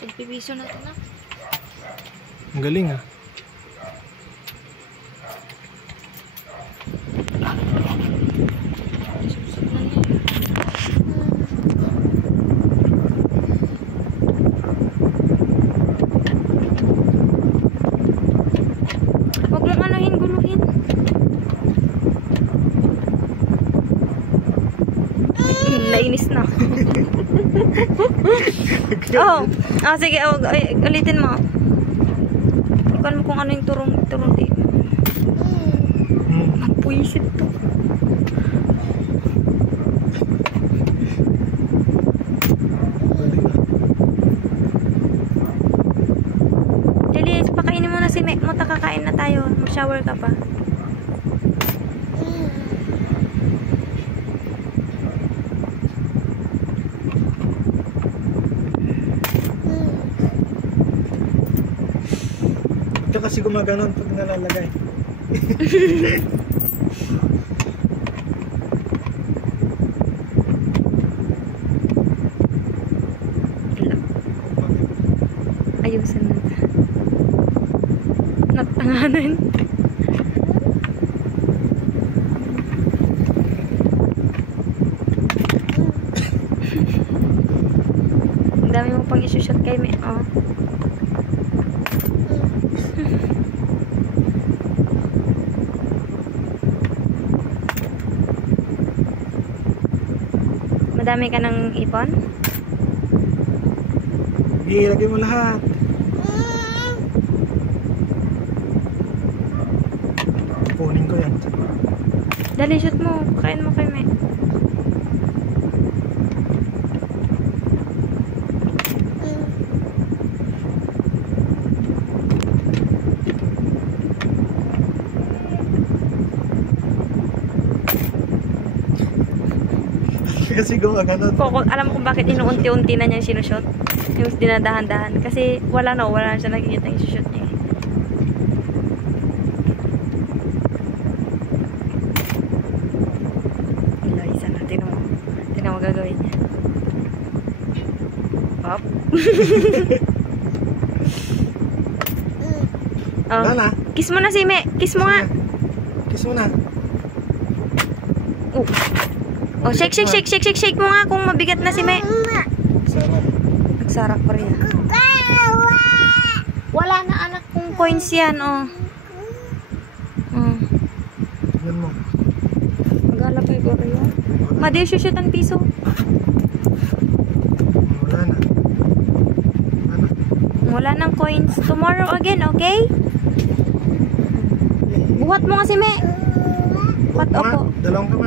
Tagpipiso na ito na. Ang galing ah. Susok na niya. Huwag mong anuhin, guluhin. Nainis na. Oh, sige, ulitin mo. Ikan mo kung ano yung turong di. Puisit to. Lilis, pakainin mo na si Mek mo, kakain na tayo. Mag-shower ka pa. Ito kasi gumaganon pag nalalagay. Ayusin na. Natanganan. Ang dami mo pang isushoot kay Mek. Oh. Madami ka ng ipon? Ilagay mo lahat. Kunin ko yan. Dali, shoot mo. Pakain mo kay Mek. Kasi gumaganon. Alam mo kung bakit inuunti-unti na niyang sinushoot? Yung dinadahan-dahan. Kasi wala na siya nakikita yung sinushoot niya. Isa na. Tinan mo gagawin niya. Pop. Oh. Wala na. Kiss mo na si Mek. Kiss mo nga. Kiss mo na. Oh, shake mo nga kung mabigat na si Mek. Sarap. Nagsarap pa rin. Wala na anak kong coins yan, oh. Tignan mo. Magala kay Goryo. Madi, shoot ang piso. Wala na. Wala nang coins. Tomorrow again, okay? Buhat mo nga si Mek. Buhat ako. Dalawang kamay.